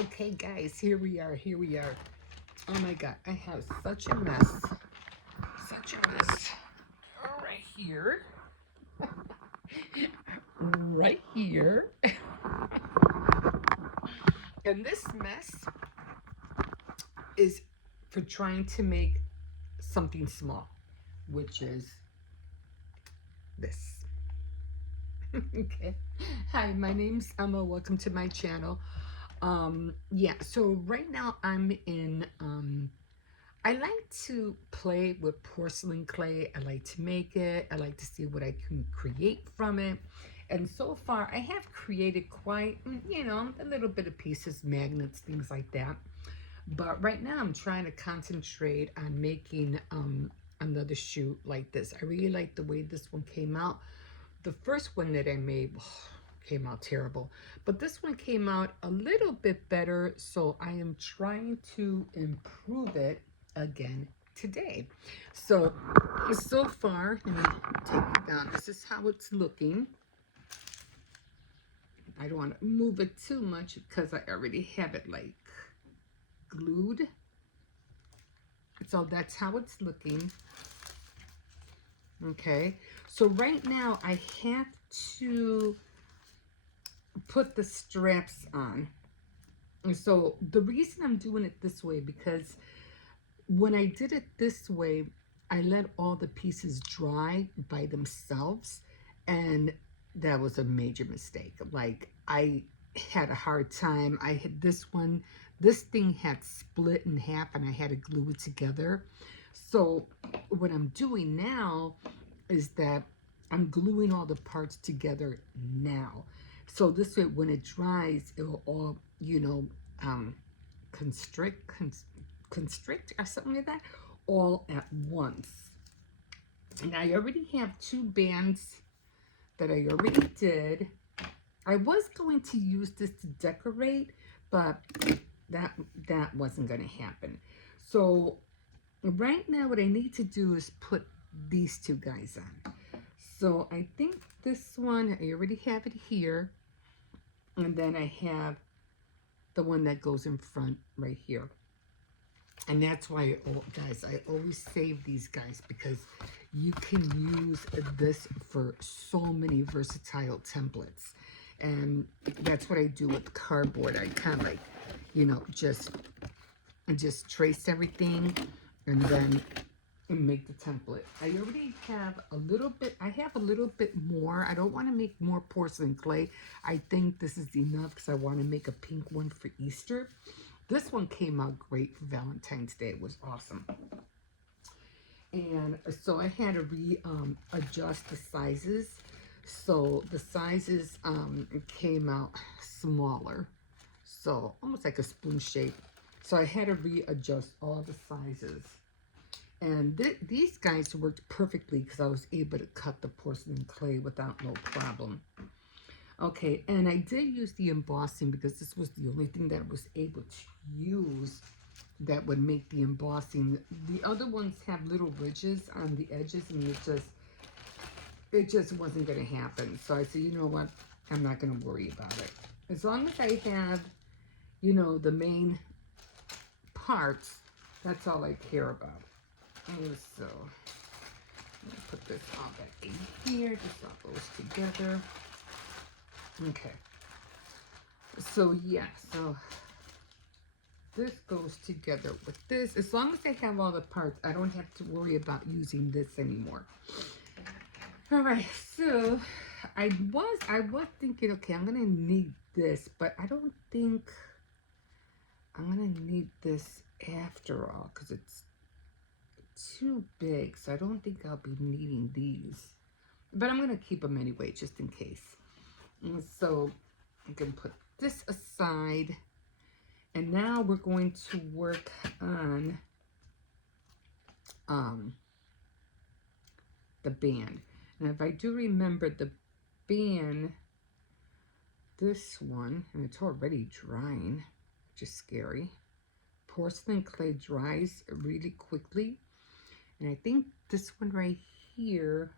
Okay, guys, here we are. Here we are. Oh my God, I have such a mess. Such a mess. Right here. Right here. And this mess is for trying to make something small, which is this. Okay. Hi, my name's Emma. Welcome to my channel. Yeah, so right now I'm in I like to play with porcelain clay. I like to make it. I like to see what I can create from it. And so far, I have created quite, a little bit of pieces, magnets, things like that. But right now, I'm trying to concentrate on making another shoe like this. I really like the way this one came out. The first one that I made came out terrible, but this one came out a little bit better. So I am trying to improve it again today. So, so far, let me take it down. This is how it's looking. I don't want to move it too much because I already have it like glued. So that's how it's looking. Okay, so right now I have to put the straps on. And so the reason I'm doing it this way, because when I did it this way, I let all the pieces dry by themselves, and that was a major mistake. Like, I had a hard time. I had this thing had split in half, and I had to glue it together. So what I'm doing now is that I'm gluing all the parts together now. So this way, when it dries, it'll all, um, constrict, constrict or something like that, all at once. And I already have two bands that I already did. I was going to use this to decorate, but that wasn't going to happen. So right now what I need to do is put these two guys on. So I think this one, I already have it here. And then I have the one that goes in front right here. And that's why, guys, I always save these guys, because you can use this for so many versatile templates. And that's what I do with cardboard. I kind of like, just trace everything and then make the template. I already have a little bit, I have a little bit more. I don't want to make more porcelain clay. I think this is enough because I want to make a pink one for Easter. This one came out great for Valentine's Day. It was awesome. And so I had to adjust the sizes. So the sizes came out smaller. So almost like a spoon shape. So I had to readjust all the sizes. And these guys worked perfectly because I was able to cut the porcelain clay without no problem. Okay, and I did use the embossing because this was the only thing that I was able to use that would make the embossing. The other ones have little ridges on the edges, and it just wasn't going to happen. So I said, you know what? I'm not going to worry about it. As long as I have, the main parts, that's all I care about. And so, I'm going to put this all back in here. Just all goes together. Okay. So, yeah. So, this goes together with this. As long as I have all the parts, I don't have to worry about using this anymore. All right. So, I was thinking, okay, I'm going to need this, but I don't think I'm going to need this after all, because it's too big, so I don't think I'll be needing these, but I'm going to keep them anyway, just in case. And so I can put this aside, and now we're going to work on the band. And if I do remember, the band, this one, and it's already drying, which is scary. Porcelain clay dries really quickly. And I think this one right here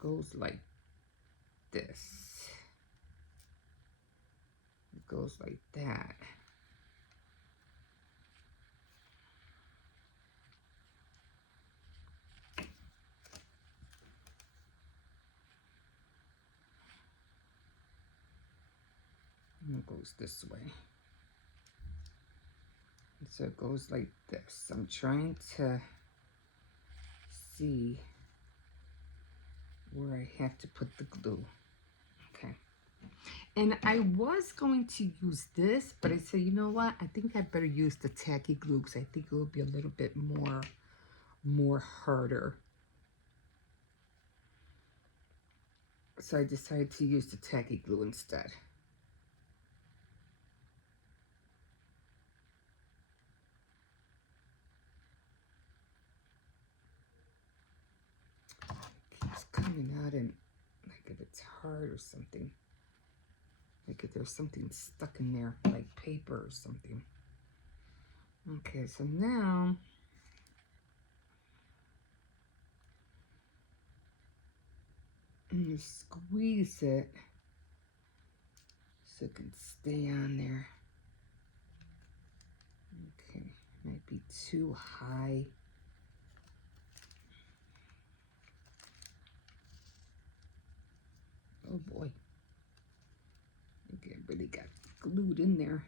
goes like this. It goes like that. And it goes this way. And so it goes like this. I'm trying to see where I have to put the glue. Okay. And I was going to use this, but I said, you know what? I think I better use the tacky glue because I think it will be a little bit more harder. So I decided to use the tacky glue instead. It keeps coming out and like if it's hard or something. Like if there's something stuck in there, like paper or something. Okay, so now I'm gonna squeeze it so it can stay on there. Okay, might be too high. Oh boy. Okay, it really got glued in there.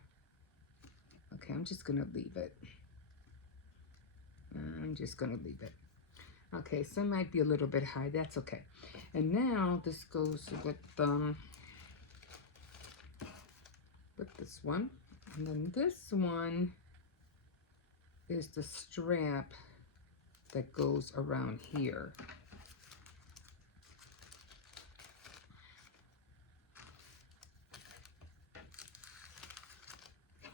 Okay, I'm just gonna leave it. I'm just gonna leave it. Okay, so it might be a little bit high. That's okay. And now this goes with this one. And then this one is the strap that goes around here.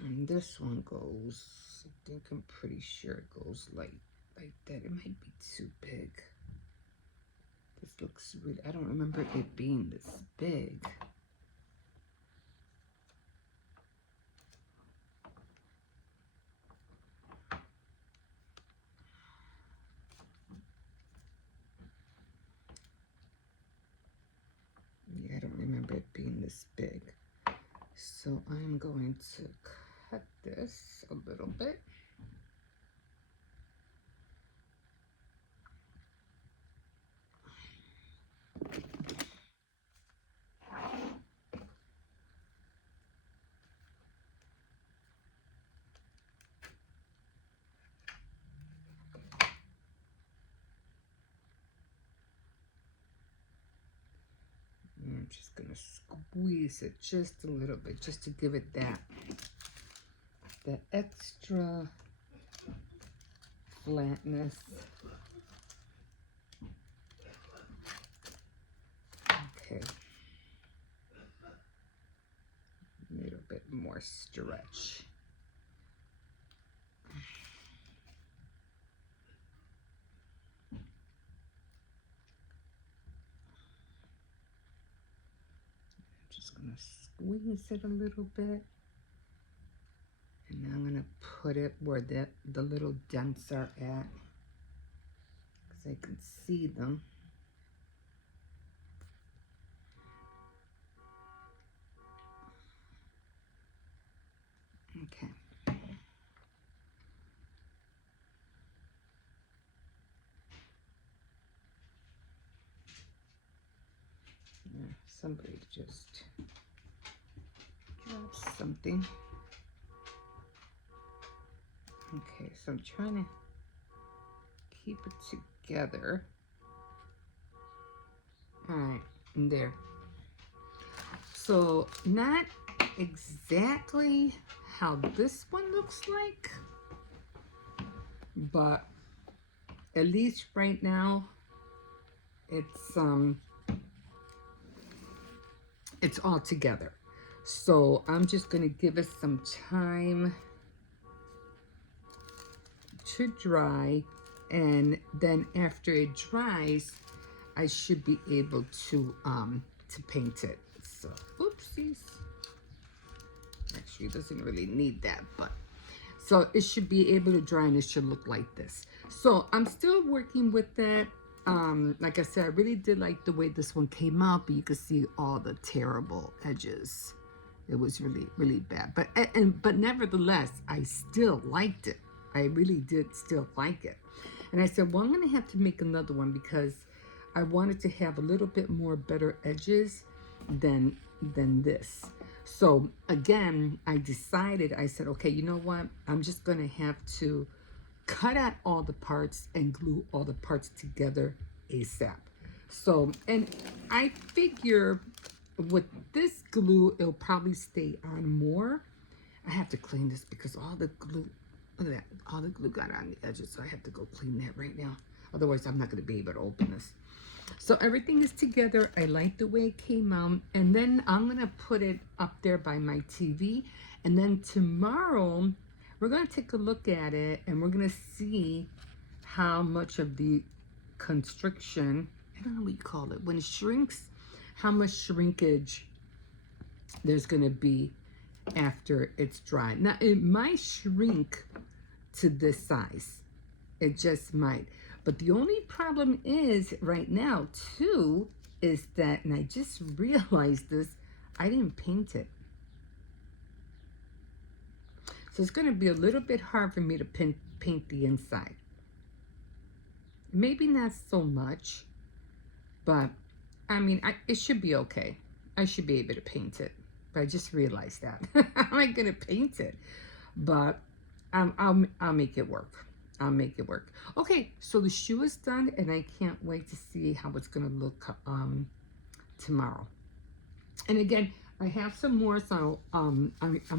And this one goes, I think I'm pretty sure it goes like that. It might be too big. This looks really, I don't remember it being this big. Yeah, I don't remember it being this big. So I'm going to cut this a little bit. I'm just gonna squeeze it just a little bit, just to give it that extra flatness. Okay. A little bit more stretch. I'm just gonna squeeze it a little bit. And now I'm gonna put it where the little dents are at, because I can see them. Okay. Yeah, somebody just dropped something. Okay, so I'm trying to keep it together. All right, and there. So not exactly how this one looks like, but at least right now it's all together. So I'm just gonna give it some time to dry, and then after it dries, I should be able to paint it. So oopsies. Actually, it doesn't really need that, but so it should be able to dry and it should look like this. So I'm still working with that. Like I said, I really did like the way this one came out, but you can see all the terrible edges It was really, really bad. But nevertheless, I still liked it. I really did still like it. And I said, well, I'm going to have to make another one because I wanted to have a little bit more better edges than this. So again, I decided, I said, okay, you know what? I'm just going to have to cut out all the parts and glue all the parts together ASAP. So, and I figure with this glue, it'll probably stay on more. I have to clean this because all the glue, look at that, all the glue got on the edges, so I have to go clean that right now. Otherwise, I'm not going to be able to open this. So everything is together. I like the way it came out. And then I'm going to put it up there by my TV. And then tomorrow, we're going to take a look at it and we're going to see how much of the constriction, I don't know what you call it, when it shrinks, how much shrinkage there's going to be after it's dry. Now, it might shrink to this size. It just might. But the only problem is right now, too, is that, and I just realized this, I didn't paint it. So it's going to be a little bit hard for me to paint the inside. Maybe not so much, but I mean, it should be okay. I should be able to paint it. But I just realized that. How am I going to paint it? But I'll make it work. I'll make it work. Okay, so the shoe is done, and I can't wait to see how it's going to look tomorrow. And again, I have some more, so I'm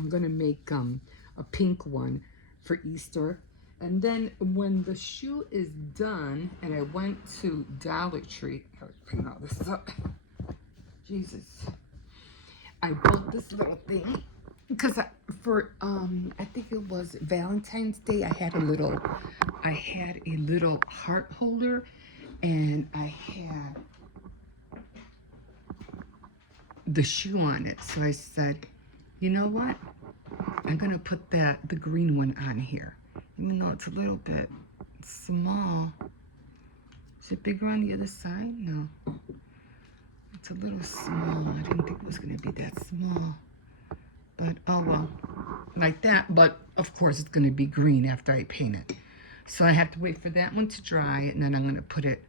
going to make a pink one for Easter. And then when the shoe is done, and I went to Dollar Tree, bring all this up. Jesus. I bought this little thing because I think it was Valentine's Day. I had a little heart holder, and I had the shoe on it. So I said, you know what? I'm gonna put the green one on here, even though it's a little bit small. Is it bigger on the other side? No. It's a little small. I didn't think it was going to be that small. But, oh well, like that. But, of course, it's going to be green after I paint it. So I have to wait for that one to dry, and then I'm going to put it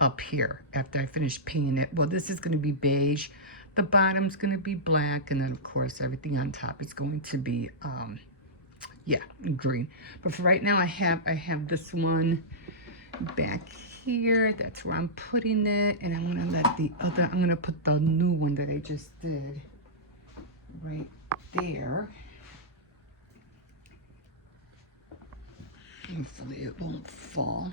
up here after I finish painting it. Well, this is going to be beige. The bottom's going to be black, and then, of course, everything on top is going to be, yeah, green. But for right now, I have this one back here. That's where I'm putting it, and I'm gonna I'm gonna put the new one that I just did right there. Hopefully it won't fall.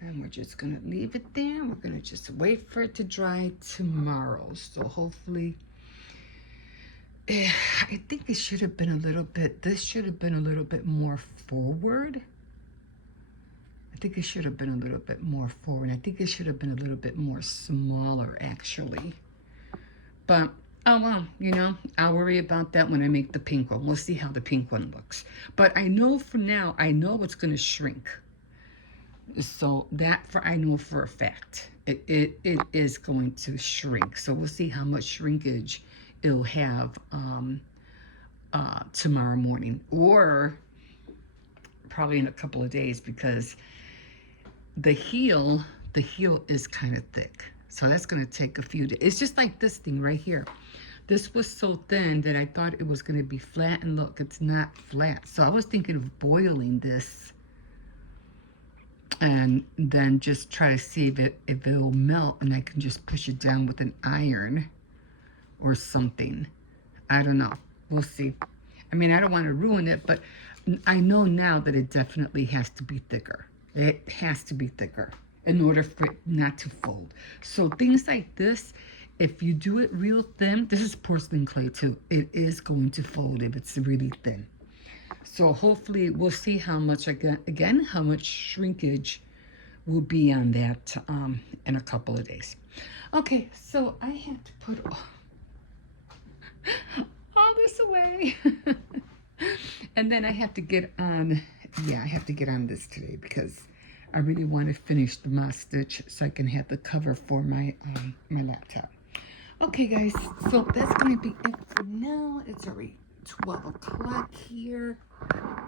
And we're just gonna leave it there. We're gonna just wait for it to dry tomorrow. So hopefully, I think it should have been a little bit, this should have been a little bit more forward. I think it should have been a little bit more forward. I think it should have been a little bit more smaller, actually. But, oh well, you know, I'll worry about that when I make the pink one. We'll see how the pink one looks. But I know for now, I know it's going to shrink. So that I know for a fact. It is going to shrink. So we'll see how much shrinkage it'll have tomorrow morning. Or probably in a couple of days, because the heel is kind of thick. So that's going to take a few days. It's just like this thing right here. This was so thin that I thought it was going to be flat, and look, it's not flat. So I was thinking of boiling this and then just try to see if it'll melt, and I can just push it down with an iron or something. I don't know. We'll see. I mean, I don't want to ruin it, but I know now that it definitely has to be thicker. It has to be thicker in order for it not to fold. So things like this, if you do it real thin, this is porcelain clay too, it is going to fold if it's really thin. So hopefully we'll see how much, again, how much shrinkage will be on that in a couple of days. Okay, so I have to put all this away. And then I have to get on, yeah, I have to get on this today because I really want to finish the moss stitch so I can have the cover for my my laptop. Okay, guys, so that's going to be it for now. It's already 12 o'clock here.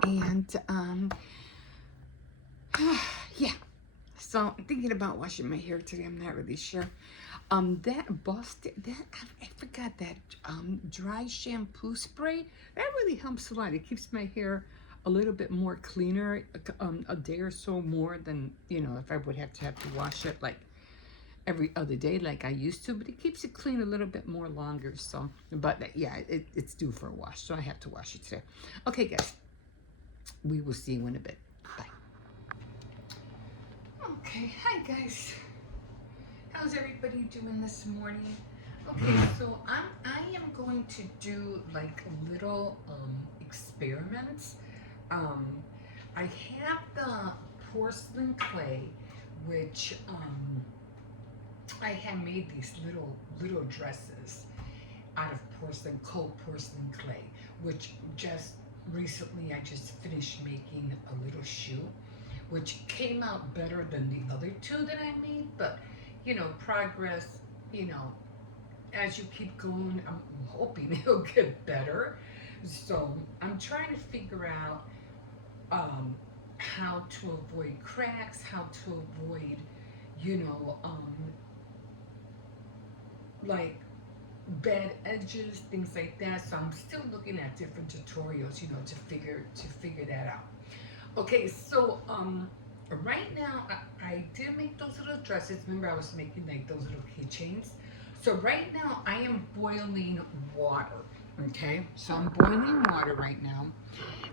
And, yeah. So I'm thinking about washing my hair today. I'm not really sure. That Boston, I forgot that dry shampoo spray. That really helps a lot. It keeps my hair a little bit more cleaner, a day or so more than, you know, if I would have to wash it like every other day like I used to, but it keeps it clean a little bit more longer. So, but yeah, it's due for a wash, so I have to wash it today. Okay, guys, we will see you in a bit. Bye. Okay, hi guys. How's everybody doing this morning? Okay, so I am going to do like little experiments. Um, I have the porcelain clay, which I had made these little dresses out of porcelain, cold porcelain clay, which just recently I just finished making a little shoe, which came out better than the other two that I made. But you know, progress, you know, as you keep going, I'm hoping it'll get better. So I'm trying to figure out how to avoid cracks, how to avoid, you know, like bad edges, things like that. So I'm still looking at different tutorials, you know, to figure that out. Okay, so right now I did make those little dresses. Remember I was making like those little keychains. So right now I am boiling water. Okay, so I'm boiling water right now,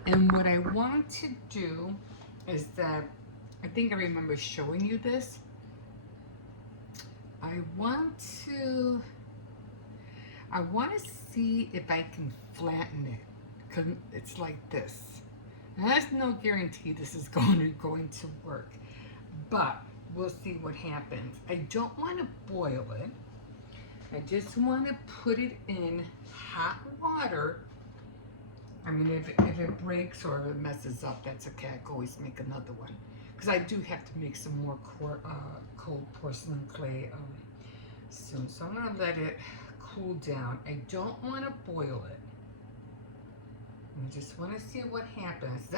and what I want to do is that I think I remember showing you this. I want to I want to see if I can flatten it, because it's like this. Now, there's no guarantee this is going to work, but we'll see what happens. I don't want to boil it. I just want to put it in hot water. I mean, if it breaks or if it messes up, that's okay. I can always make another one. Because I do have to make some more cold porcelain clay soon. So I'm going to let it cool down. I don't want to boil it. I just want to see what happens.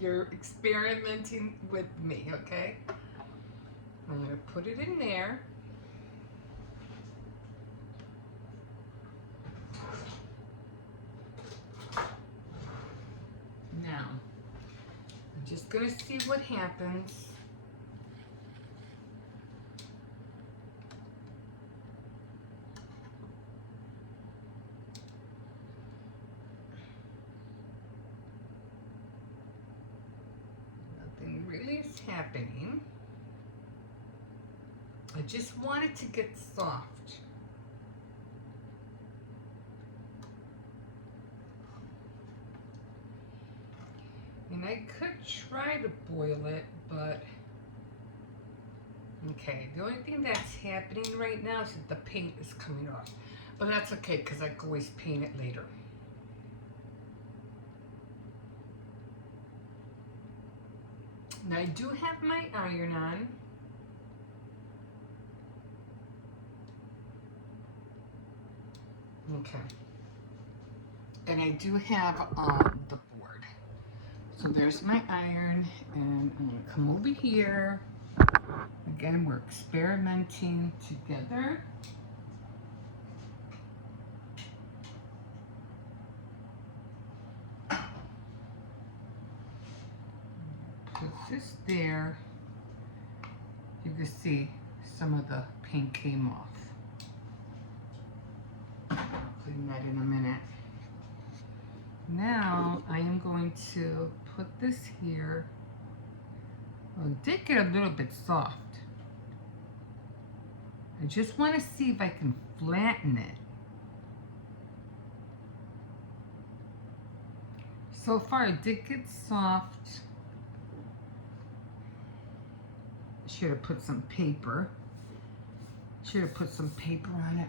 You're experimenting with me, okay? I'm going to put it in there. Now, I'm just going to see what happens. Nothing really is happening. I just want it to get soft. And I could try to boil it, but okay, the only thing that's happening right now is that the paint is coming off. But that's okay, because I can always paint it later. Now I do have my iron on. Okay. And I do have the board. So there's my iron, and I'm gonna come over here. Again, we're experimenting together. Put this there. You can see some of the paint came off. I'll clean that in a minute. Now I am going to put this here. Well, it did get a little bit soft. I just want to see if I can flatten it. So far it did get soft. Should have put some paper. Should have put some paper on it.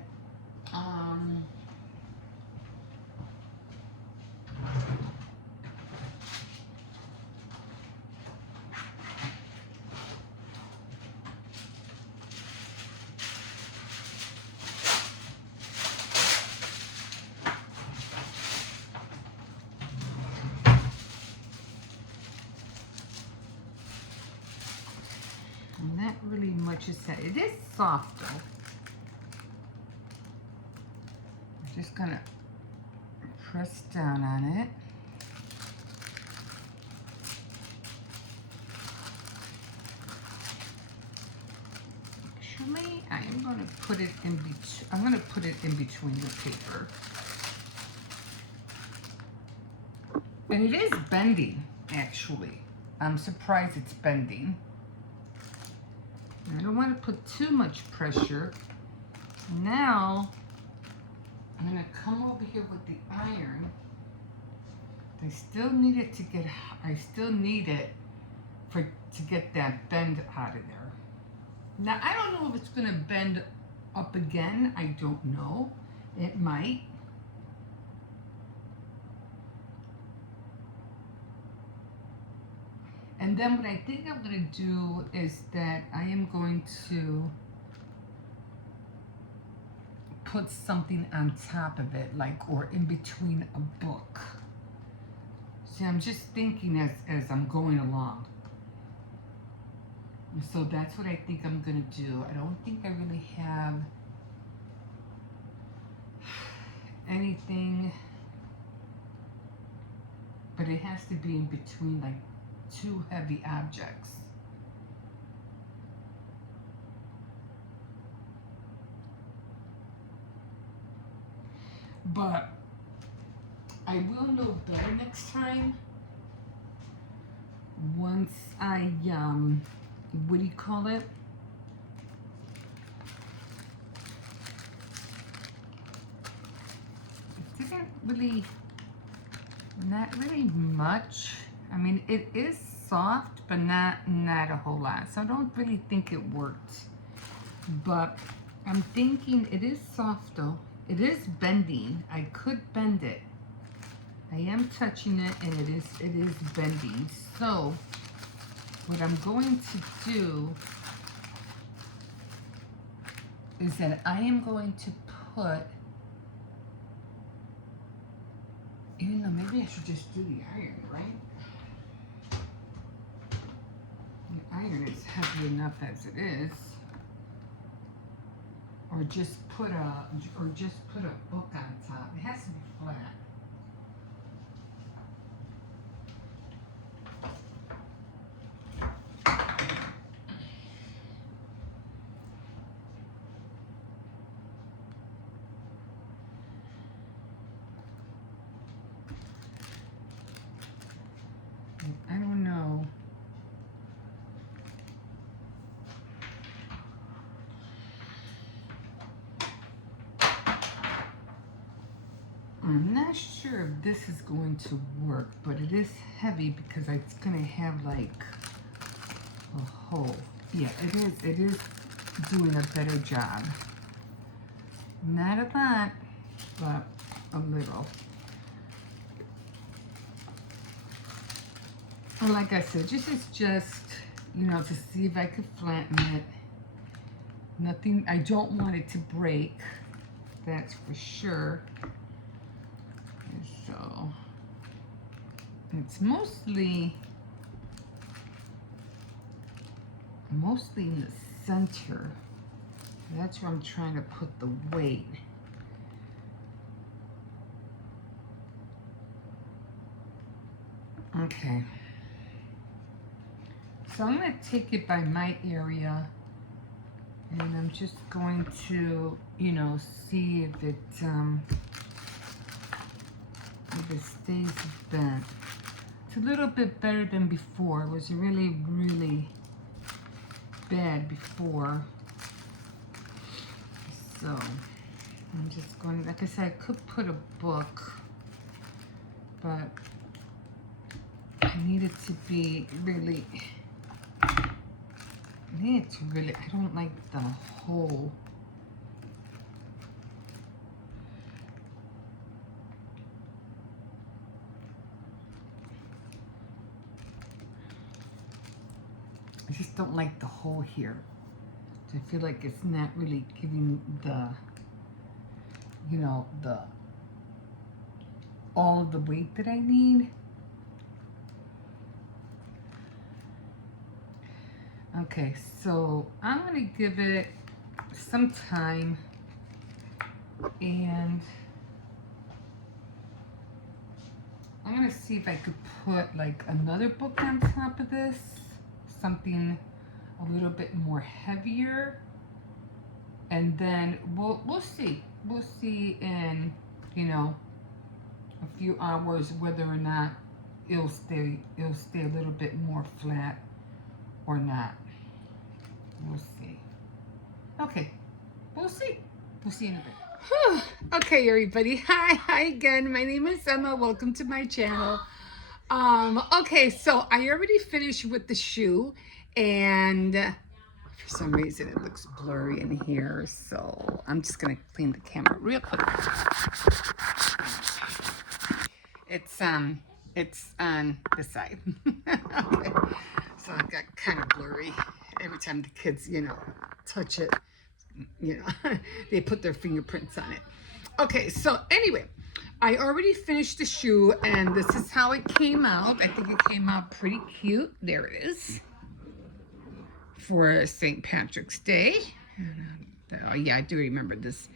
much as that. It is soft though. I'm just gonna press down on it. Actually, I am gonna put it in between. I'm gonna put it in between the paper. And it is bending, actually. I'm surprised it's bending. I don't want to put too much pressure. Now, I'm going to come over here with the iron. I still need it to get, I still need it to get that bend out of there. Now, I don't know if it's going to bend up again. I don't know. It might. And then what I think I'm going to do is that I am going to put something on top of it, like, or in between a book. See, I'm just thinking as I'm going along. So that's what I think I'm going to do. I don't think I really have anything, but it has to be in between, like, two heavy objects. But I will know better next time once I what do you call it? It didn't really, not really much. I mean, it is soft, but not a whole lot. So I don't really think it worked. But I'm thinking it is soft though. It is bending. I could bend it. I am touching it and it is bending. So what I'm going to do is that I am going to put, even though maybe I should just do the iron, right? The iron is heavy enough as it is. Or just put a book on top. It has to be flat. I don't know. I'm not sure if this is going to work, but it is heavy because it's going to have like a hole. Yeah, it is doing a better job. Not a lot, but a little. And like I said, this is just, you know, to see if I could flatten it. Nothing, I don't want it to break, that's for sure. So it's mostly in the center. That's where I'm trying to put the weight. Okay. So I'm going to take it by my area, and I'm just going to, you know, see if it stays bent. It's a little bit better than before. It was really, really bad before. So I'm just going, like I said, I could put a book, but I need it to be really, I don't like the hole. I just don't like the hole here. I feel like it's not really giving the, you know, all of the weight that I need. Okay, so I'm gonna give it some time, and I'm gonna see if I could put like another book on top of this, something a little bit more heavier, and then we'll see. We'll see in, you know, a few hours whether or not it'll stay a little bit more flat or not. We'll see. Okay, we'll see. We'll see in a bit. Whew. Okay, everybody. Hi again. My name is Emma. Welcome to my channel. Okay, so I already finished with the shoe, and for some reason it looks blurry in here, so I'm just gonna clean the camera real quick. It's on this side. Okay. So it got kind of blurry every time the kids, touch it. They put their fingerprints on it. Okay, so anyway, I already finished the shoe, and this is how it came out. I think it came out pretty cute. There it is. For St. Patrick's Day. Oh yeah, I do remember this.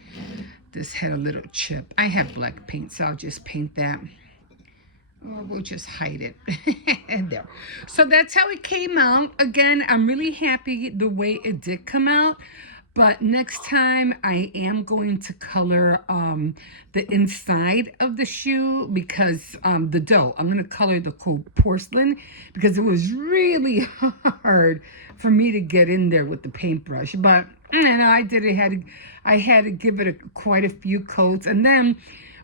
This had a little chip. I have black paint, so I'll just paint that. Or we'll just hide it. And there. So that's how it came out. Again, I'm really happy the way it did come out. But next time I am going to color the inside of the shoe, because the dough, I'm going to color the cold porcelain, because it was really hard for me to get in there with the paintbrush. But I did it. I had to give it quite a few coats, and then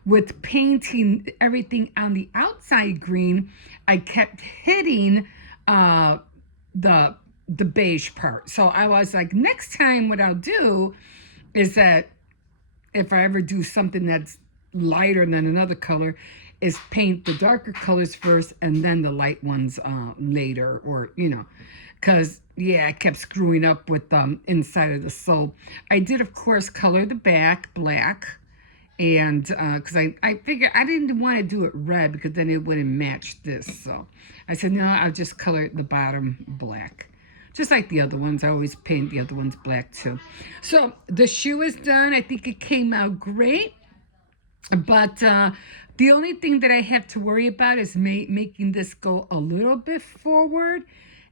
with painting everything on the outside green, I kept hitting the beige part. So I was like, next time what I'll do is that if I ever do something that's lighter than another color, is paint the darker colors first and then the light ones later, or because I kept screwing up with inside of the sole. I did, of course, color the back black, and because I figured I didn't want to do it red because then it wouldn't match this. So I said, no, I'll just color the bottom black. Just like the other ones. I always paint the other ones black too. So the shoe is done. I think it came out great. But the only thing that I have to worry about is making this go a little bit forward.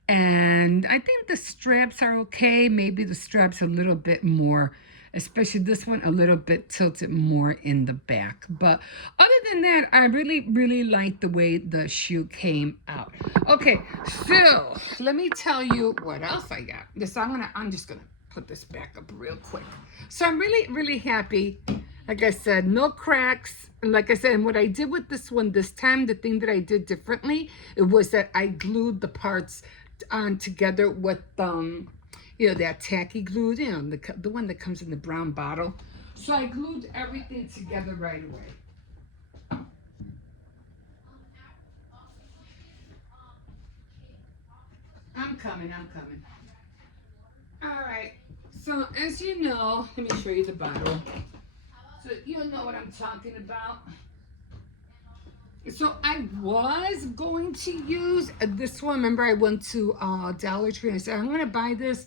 And I think the straps are okay. Maybe the straps a little bit more, especially this one, a little bit tilted more in the back. But other than that, I really, really like the way the shoe came out. Okay, so let me tell you what else I got. I'm just gonna put this back up real quick. So I'm really, really happy. Like I said, no cracks. And like I said, and what I did with this one this time, the thing that I did differently, it was that I glued the parts on together with that tacky glue, the one that comes in the brown bottle. So I glued everything together right away. I'm coming. All right. So as you know, let me show you the bottle. So you'll know what I'm talking about. So I was going to use this one. Remember, I went to Dollar Tree and I said, I'm going to buy this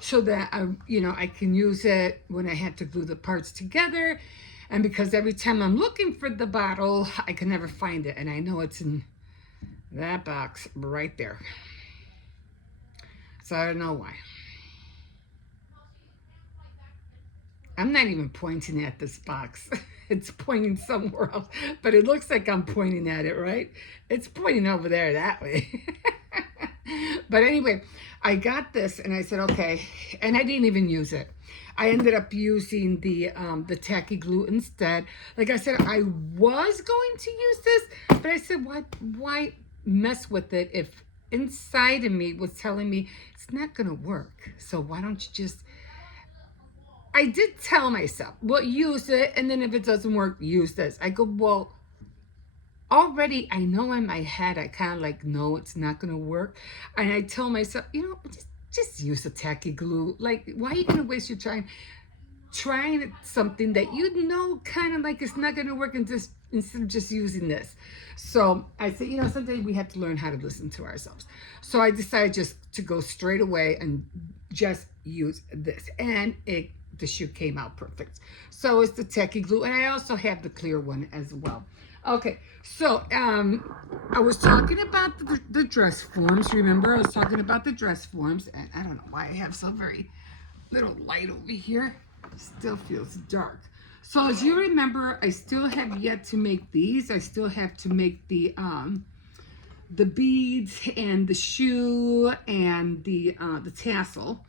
so that I can use it when I had to glue the parts together. And because every time I'm looking for the bottle, I can never find it. And I know it's in that box right there. So I don't know why. I'm not even pointing at this box. It's pointing somewhere else, but it looks like I'm pointing at it, right? It's pointing over there that way. But anyway, I got this and I said, okay, and I didn't even use it. I ended up using the tacky glue instead. Like I said, I was going to use this, but I said, why mess with it if inside of me was telling me it's not gonna work? So why don't you just, I did tell myself, well, use it, and then if it doesn't work, use this. I go, well, already I know in my head, I kind of like, no, it's not going to work. And I tell myself, just use the tacky glue. Like, why are you going to waste your time? trying something that you know kind of like it's not going to work, and just instead of just using this. So I said, you know, sometimes we have to learn how to listen to ourselves. So I decided just to go straight away and just use this, and the shoe came out perfect. So it's the Techie glue, and I also have the clear one as well. Okay, so I was talking about the dress forms. Remember, I was talking about the dress forms, and I don't know why I have so very little light over here. Still feels dark. So as you remember, I still have yet to make these. I still have to make the beads and the shoe and the tassel.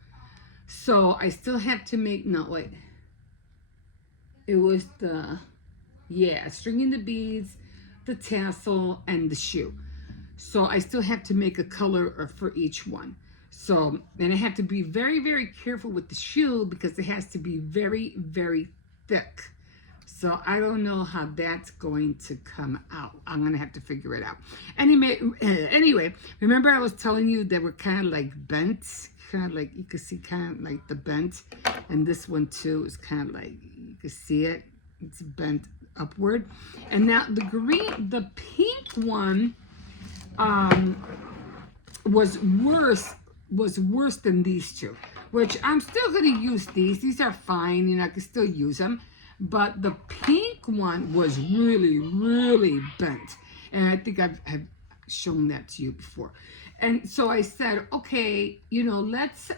So I still have to make, no wait, it was the, yeah, stringing the beads, the tassel, and the shoe. So I still have to make a color for each one. So, and I have to be very, very careful with the shoe because it has to be very, very thick. So I don't know how that's going to come out. I'm going to have to figure it out. Anyway, remember I was telling you they were kind of like bent, kind of like, you can see kind of like the bent. And this one too is kind of like, you can see it. It's bent upward. And now the pink one was worse than these two, which I'm still going to use these. These are fine, you know, I can still use them. But the pink one was really, really bent. And I think I've shown that to you before. And so I said, okay, you know, let's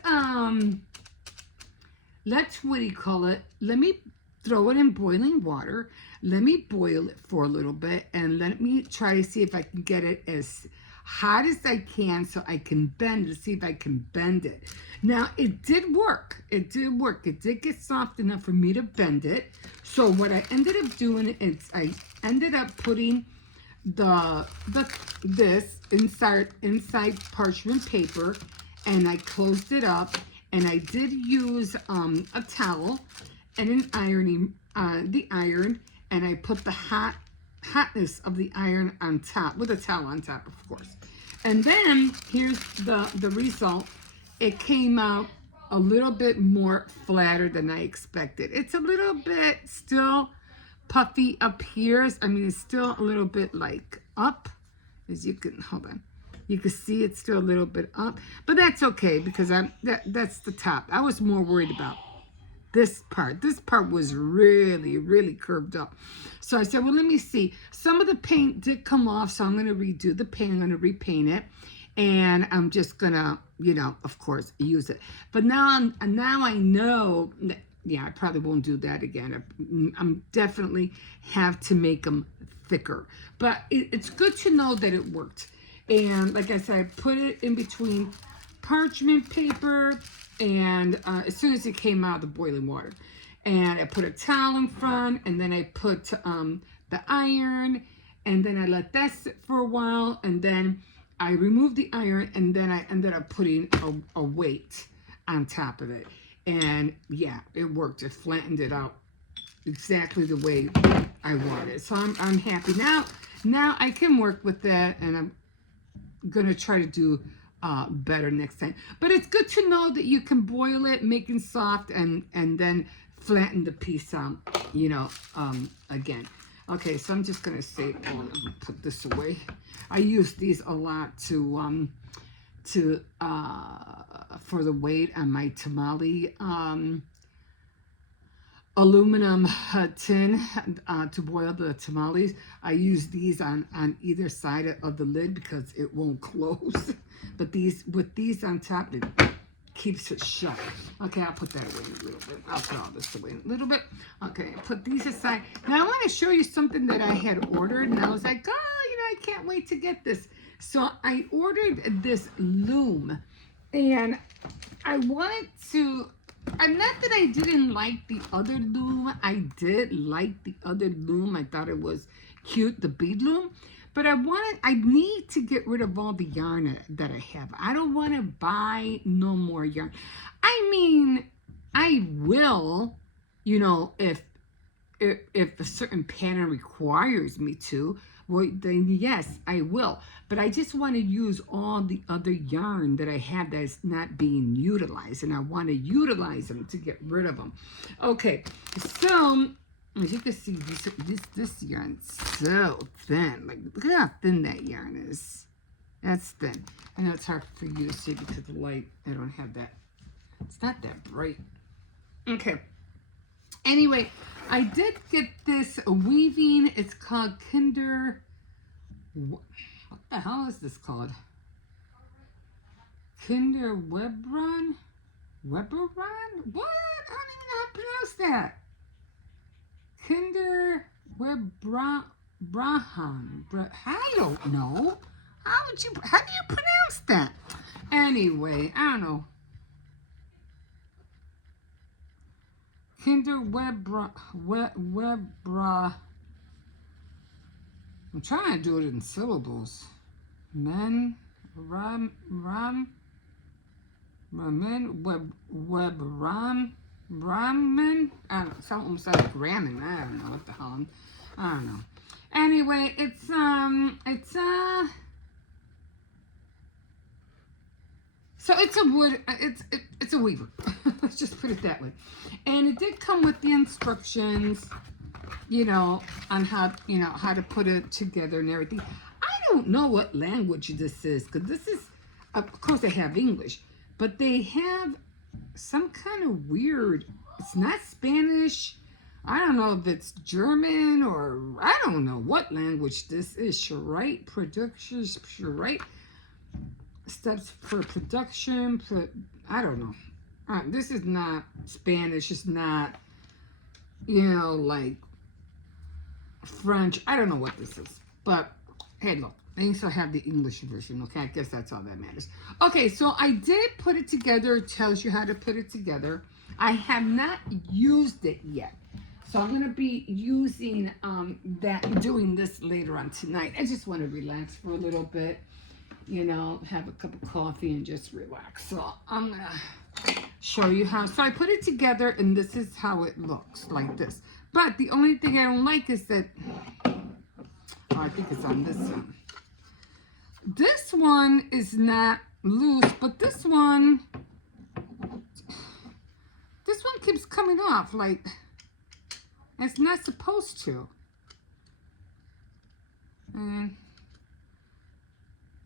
what do you call it? Let me throw it in boiling water. Let me boil it for a little bit, and let me try to see if I can get it as hot as I can so I can bend it, see if I can bend it. Now, it did work. It did work. It did get soft enough for me to bend it. So what I ended up doing is I ended up putting this inside parchment paper, and I closed it up, and I did use a towel and an ironing, the iron, and I put the hotness of the iron on top, with a towel on top, of course. And then here's the result. It came out a little bit more flatter than I expected. It's a little bit still puffy up here. I mean, it's still a little bit like up, as you can, hold on. You can see it's still a little bit up, but that's okay because that's the top. I was more worried about this part. This part was really, really curved up. So I said, well, let me see. Some of the paint did come off, so I'm going to redo the paint. I'm going to repaint it. And I'm just going to, you know, of course, use it. But now I know that, yeah, I probably won't do that again. I'm definitely have to make them thicker. But it's good to know that it worked. And like I said, I put it in between parchment paper and as soon as it came out of the boiling water, and I put a towel in front, and then I put the iron, and then I let that sit for a while, and then I removed the iron, and then I ended up putting a weight on top of it. And yeah, it worked. It flattened it out exactly the way I wanted. So I'm happy now. Now I can work with that, and I'm gonna try to do better next time. But it's good to know that you can boil it, make it soft, and then flatten the piece out, you know, again. Okay, so I'm just gonna say, oh, I'm gonna put this away. I use these a lot to for the weight on my tamale aluminum tin to boil the tamales. I use these on either side of the lid because it won't close. But with these on top, it keeps it shut. Okay, I'll put that away in a little bit. I'll put all this away in a little bit. Okay, put these aside. Now I want to show you something that I had ordered, and I was like, oh, you know, I can't wait to get this. So I ordered this Loom, and I wanted to, not that I didn't like the other Loom. I did like the other Loom. I thought it was cute, the bead Loom. But I need to get rid of all the yarn that I have. I don't want to buy no more yarn. I mean, I will, you know, if if a certain pattern requires me to, well, then yes, I will. But I just want to use all the other yarn that I have that's not being utilized, and I want to utilize them to get rid of them. Okay, so as you can see, this yarn is so thin. Like, look at how thin that yarn is. That's thin. I know it's hard for you to see because of the light. I don't have that. It's not that bright. Okay. Anyway, I did get this weaving. It's called Kinder. What the hell is this called? Kinder Webron? Weberon? What? I don't even know how to pronounce that. Kinder Webron. I don't know. How do you pronounce that? Anyway, I don't know. Kinder Webra. I'm trying to do it in syllables. Men, ramen, ramen. I don't know. Something like ramen. I don't know what the hell. I don't know. Anyway, so it's a wood, it's a weaver. Let's just put it that way. And it did come with the instructions, on how to put it together and everything. I don't know what language this is, because this is, of course they have English, but they have some kind of weird, it's not Spanish. I don't know if it's German or I don't know what language this is. Charite production, charite. Steps for production, I don't know. This is not Spanish. It's not, like French. I don't know what this is. But, hey, look. I also have the English version, okay? I guess that's all that matters. Okay, so I did put it together. It tells you how to put it together. I have not used it yet. So I'm going to be using doing this later on tonight. I just want to relax for a little bit. Have a cup of coffee and just relax. So I'm going to show you how. So I put it together and this is how it looks, like this. But the only thing I don't like is that, I think it's on this one. This one is not loose, but this one keeps coming off like it's not supposed to. And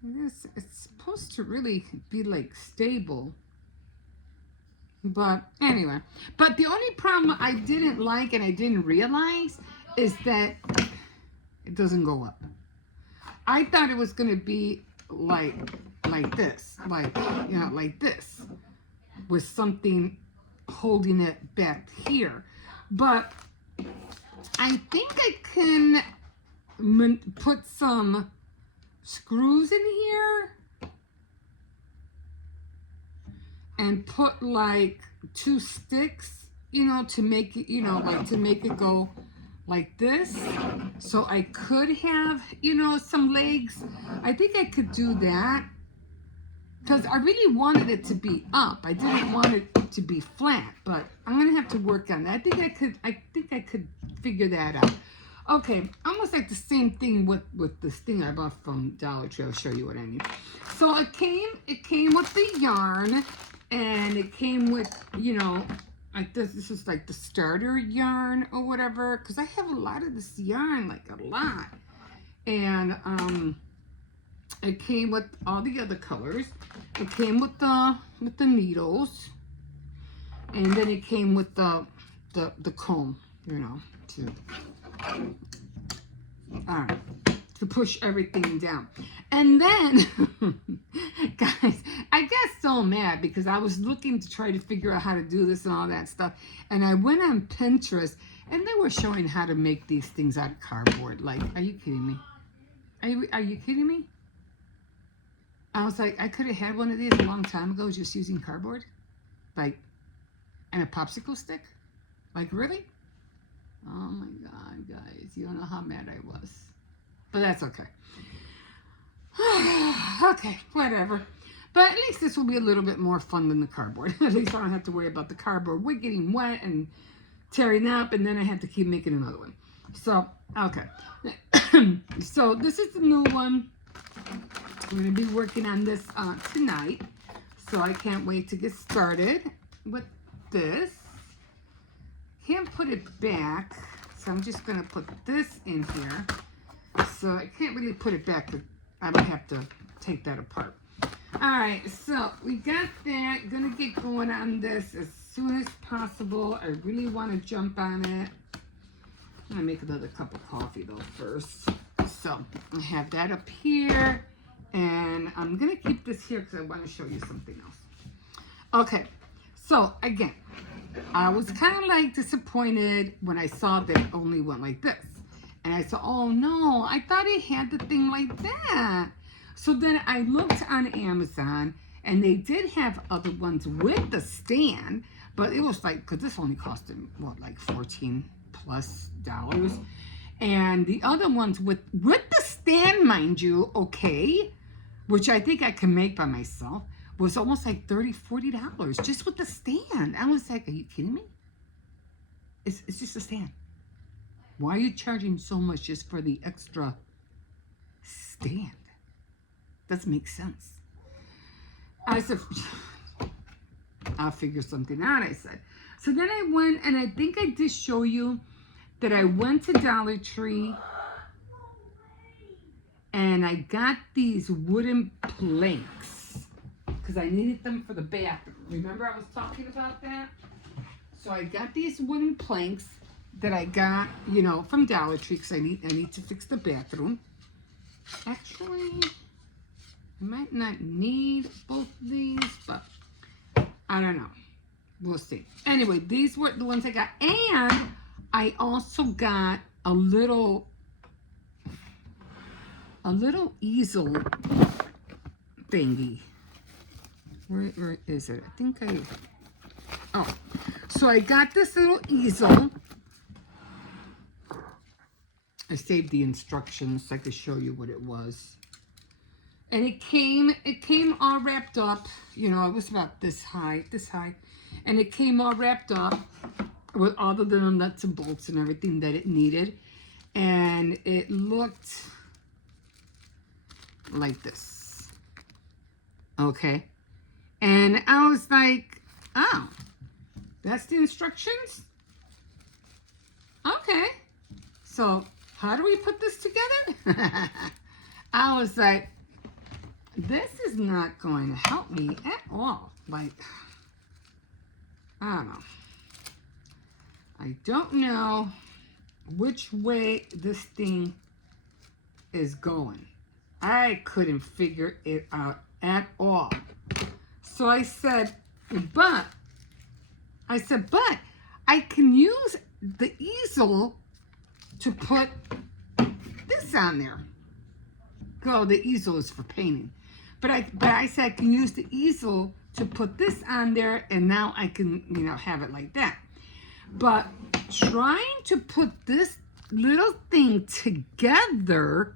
it's supposed to really be like stable. But anyway, but the only problem I didn't like and I didn't realize is that it doesn't go up. I thought it was going to be like this, like this, with something holding it back here. But I think I can put some screws in here and put like 2 sticks, to make it, to make it go like this. So I could have, some legs. I think I could do that because I really wanted it to be up. I didn't want it to be flat, but I'm gonna have to work on that. I think I could figure that out. Okay, almost like the same thing with this thing I bought from Dollar Tree. I'll show you what I mean. So it came with the yarn, and it came with, like this is like the starter yarn or whatever, because I have a lot of this yarn, like a lot. And it came with all the other colors. It came with the needles, and then it came with the comb, to push everything down. And then, guys, I got so mad because I was looking to try to figure out how to do this and all that stuff. And I went on Pinterest and they were showing how to make these things out of cardboard. Like, are you kidding me? Are you kidding me? I was like, I could have had one of these a long time ago just using cardboard. Like, and a popsicle stick. Like, really? Oh my God, guys. You don't know how mad I was. But that's okay. Okay, whatever. But at least this will be a little bit more fun than the cardboard. At least I don't have to worry about the cardboard. We're getting wet and tearing up, and then I had to keep making another one. So, okay. So this is the new one. I'm going to be working on this tonight. So I can't wait to get started with this. Can't put it back. So I'm just going to put this in here. So I can't really put it back. I would have to take that apart. Alright, so we got that. Gonna get going on this as soon as possible. I really want to jump on it. I'm gonna make another cup of coffee though first. So I have that up here, and I'm gonna keep this here because I want to show you something else. Okay, so again, I was kind of like disappointed when I saw that it only went like this. And I said, oh no, I thought it had the thing like that. So then I looked on Amazon, and they did have other ones with the stand, but it was like, because this only costed, what, like $14+. And the other ones with the stand, mind you, okay, which I think I can make by myself, was almost like $30, $40 just with the stand. I was like, are you kidding me? It's just a stand. Why are you charging so much just for the extra stand? Doesn't make sense. I said, I'll figure something out, I said. So then I went, and I think I did show you that I went to Dollar Tree and I got these wooden planks because I needed them for the bathroom. Remember I was talking about that? So I got these wooden planks that I got, you know, from Dollar Tree because I need to fix the bathroom. Actually, I might not need both of these, but I don't know. We'll see. Anyway, these were the ones I got. And I also got a little easel thingy. Where is it? I think so I got this little easel. I saved the instructions so I could show you what it was. And it came all wrapped up. You know, it was about this high. And it came all wrapped up with all the little nuts and bolts and everything that it needed. And it looked like this. Okay. And I was like, oh, that's the instructions? Okay. So how do we put this together? I was like, this is not going to help me at all. Like, I don't know. I don't know which way this thing is going. I couldn't figure it out at all. So I said, but I can use the easel to put this on there. Oh, the easel is for painting. But I said I can use the easel to put this on there, and now I can, you know, have it like that. But trying to put this little thing together,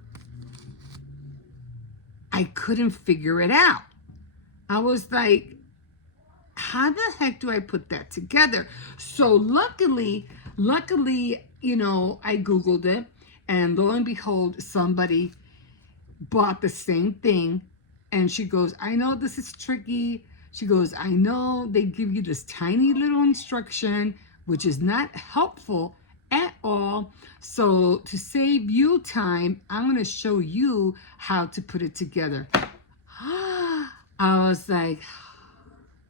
I couldn't figure it out. I was like, how the heck do I put that together? So luckily, you know, I Googled it, and lo and behold, somebody bought the same thing. And she goes, I know this is tricky. She goes, I know they give you this tiny little instruction, which is not helpful at all. So to save you time, I'm going to show you how to put it together. I was like,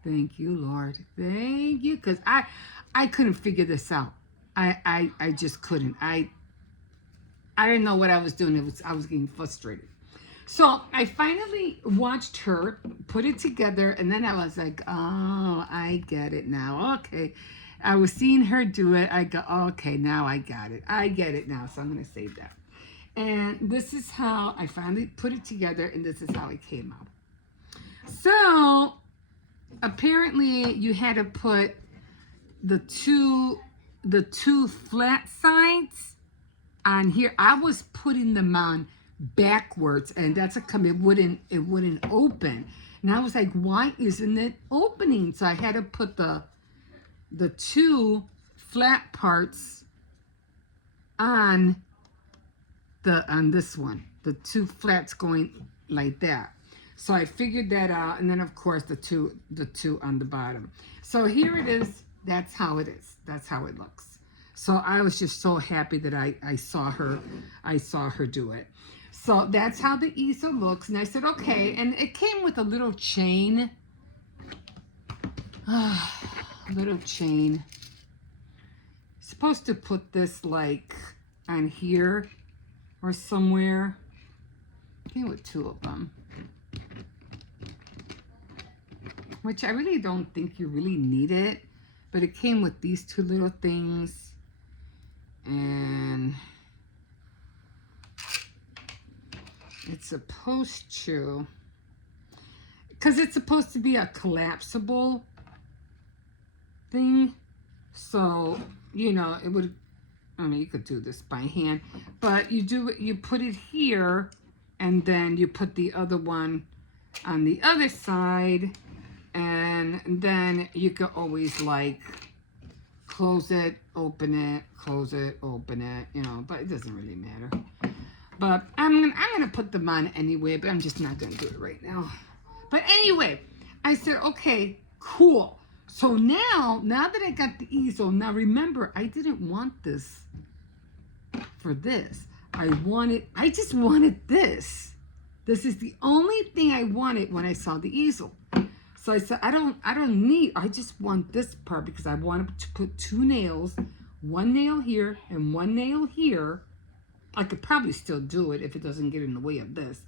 thank you, Lord. Thank you. Because I couldn't figure this out. I just couldn't. I didn't know what I was doing. I was getting frustrated. So I finally watched her put it together, and then I was like, oh, I get it now. Okay. I was seeing her do it. I go, okay, now I got it. I get it now, so I'm going to save that. And this is how I finally put it together, and this is how it came out. So apparently you had to put the two flat sides on here. I was putting them on backwards, and that's it wouldn't open. And I was like, why isn't it opening? So I had to put the two flat parts on this one, the two flats going like that. So I figured that out, and then of course the two on the bottom. So here it is. That's how it is. That's how it looks. So I was just so happy that I saw her do it. So that's how the easel looks. And I said, okay. And it came with a little chain. Little chain. Supposed to put this like on here or somewhere. Came with two of them. Which I really don't think you really need it. But it came with these two little things. And it's supposed to, because it's supposed to be a collapsible thing. So, you know, it would, I mean, you could do this by hand. But you put it here. And then you put the other one on the other side. And then you can always like close it, open it, close it, open it, you know, but it doesn't really matter. But I'm gonna put them on anyway, but I'm just not gonna do it right now. But anyway, I said, okay, cool. So now that I got the easel, now remember, I didn't want this for this. I just wanted this. This is the only thing I wanted when I saw the easel. So I said, I just want this part because I wanted to put two nails, one nail here and one nail here. I could probably still do it if it doesn't get in the way of this.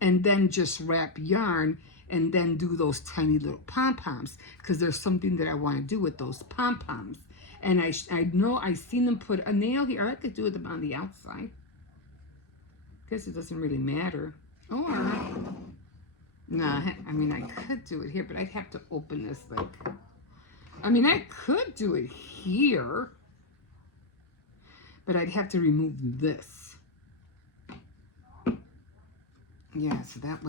And then just wrap yarn and then do those tiny little pom-poms because there's something that I want to do with those pom-poms. And I know I've seen them put a nail here. Or I could do them on the outside. Guess it doesn't really matter. Or... nah, I mean, I could do it here, but I'd have to open this, like... I mean, I could do it here, but I'd have to remove this. Yeah, so that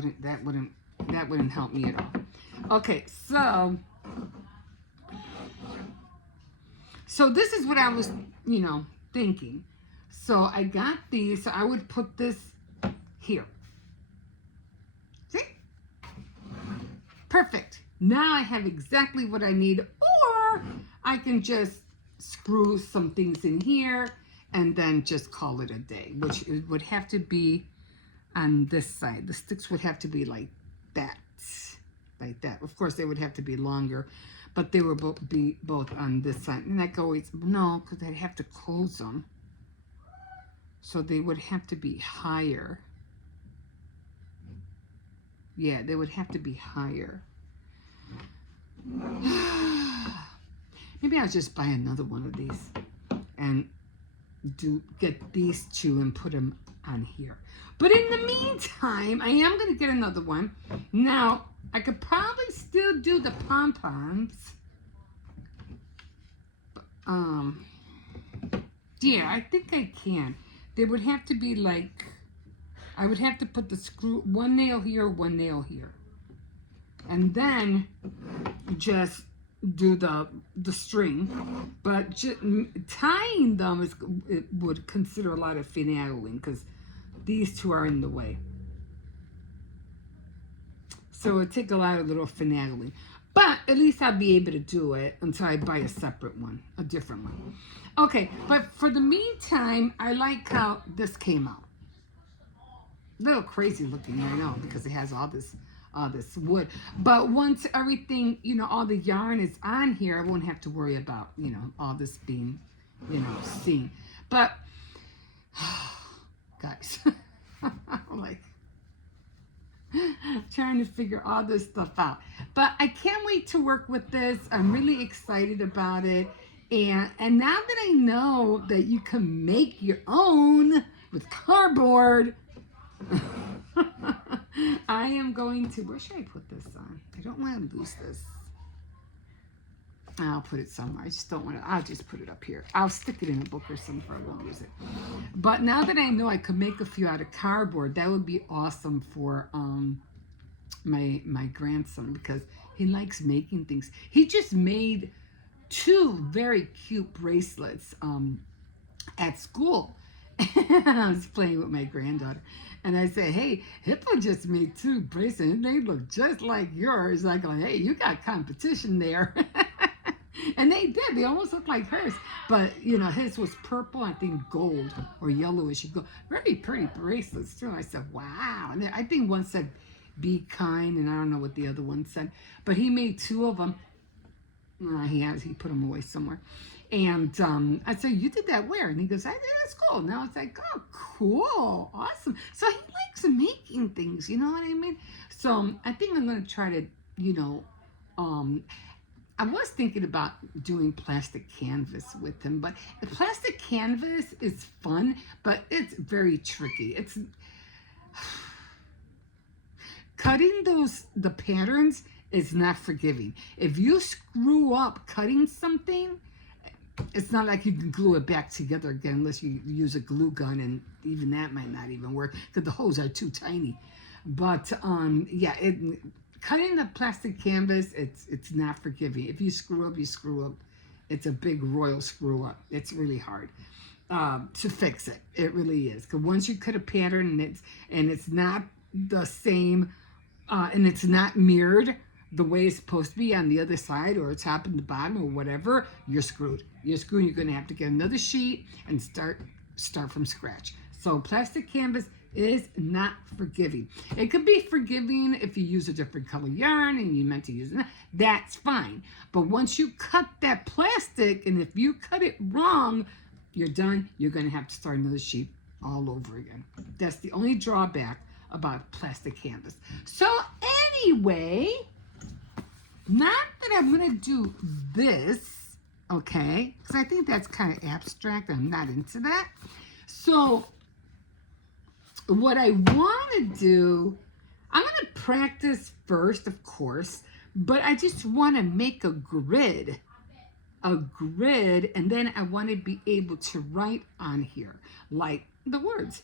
wouldn't help me at all. Okay, so this is what I was, you know, thinking. So I got these, so I would put this here. See? Perfect. Now I have exactly what I need, or I can just screw some things in here and then just call it a day, which it would have to be on this side. The sticks would have to be like that, like that. Of course, they would have to be longer, but they would be both on this side. And I could always, no, because I'd have to close them. So they would have to be higher. Yeah, they would have to be higher. Maybe I'll just buy another one of these and get these two and put them on here. But in the meantime, I am going to get another one. Now, I could probably still do the pom-poms. Yeah, I think I can. They would have to be like, I would have to put the screw, one nail here, one nail here. And then just do the string. But tying them it would consider a lot of finagling because these two are in the way. So it would take a lot of little finagling. But at least I'll be able to do it until I buy a separate one, a different one. Okay, but for the meantime, I like how this came out. A little crazy looking, I know, because it has all this wood. But once everything, you know, all the yarn is on here, I won't have to worry about, you know, all this being, you know, seen. But, guys, I'm like trying to figure all this stuff out. But I can't wait to work with this. I'm really excited about it. And now that I know that you can make your own with cardboard, I am going to, where should I put this on? I don't want to lose this. I'll put it somewhere. I just don't want to, I'll just put it up here. I'll stick it in a book or something if I won't use it. But now that I know I could make a few out of cardboard, that would be awesome for my grandson because he likes making things. He just made two very cute bracelets at school. And I was playing with my granddaughter. And I said, hey, Hippo just made two bracelets. And they look just like yours. I go, hey, you got competition there. And they did. They almost looked like hers. But, you know, his was purple, I think gold or yellowish gold. Very pretty bracelets, too. I said, wow. And I think one said, be kind. And I don't know what the other one said. But he made two of them. He put them away somewhere. And I said, you did that where? And he goes, I did at school. Now it's like, oh, cool. Awesome. So he likes making things, you know what I mean? So I think I'm going to try to, you know, I was thinking about doing plastic canvas with him, but the plastic canvas is fun, but it's very tricky. It's cutting the patterns is not forgiving. If you screw up cutting something, it's not like you can glue it back together again unless you use a glue gun, and even that might not even work because the holes are too tiny. But yeah, cutting the plastic canvas, it's not forgiving. If you screw up, you screw up. It's a big royal screw up. It's really hard to fix it. It really is. Because once you cut a pattern and it's not the same and it's not mirrored the way it's supposed to be on the other side or top and the bottom or whatever, you're screwed. You're screwed. You're going to have to get another sheet and start from scratch. So plastic canvas is not forgiving. It could be forgiving if you use a different color yarn and you meant to use it. That's fine. But once you cut that plastic, and if you cut it wrong, you're done. You're going to have to start another sheet all over again. That's the only drawback about plastic canvas. So anyway, not that I'm going to do this, okay? Because I think that's kind of abstract. I'm not into that. So what I want to do, I'm going to practice first, of course, but I just want to make a grid, and then I want to be able to write on here, like the words,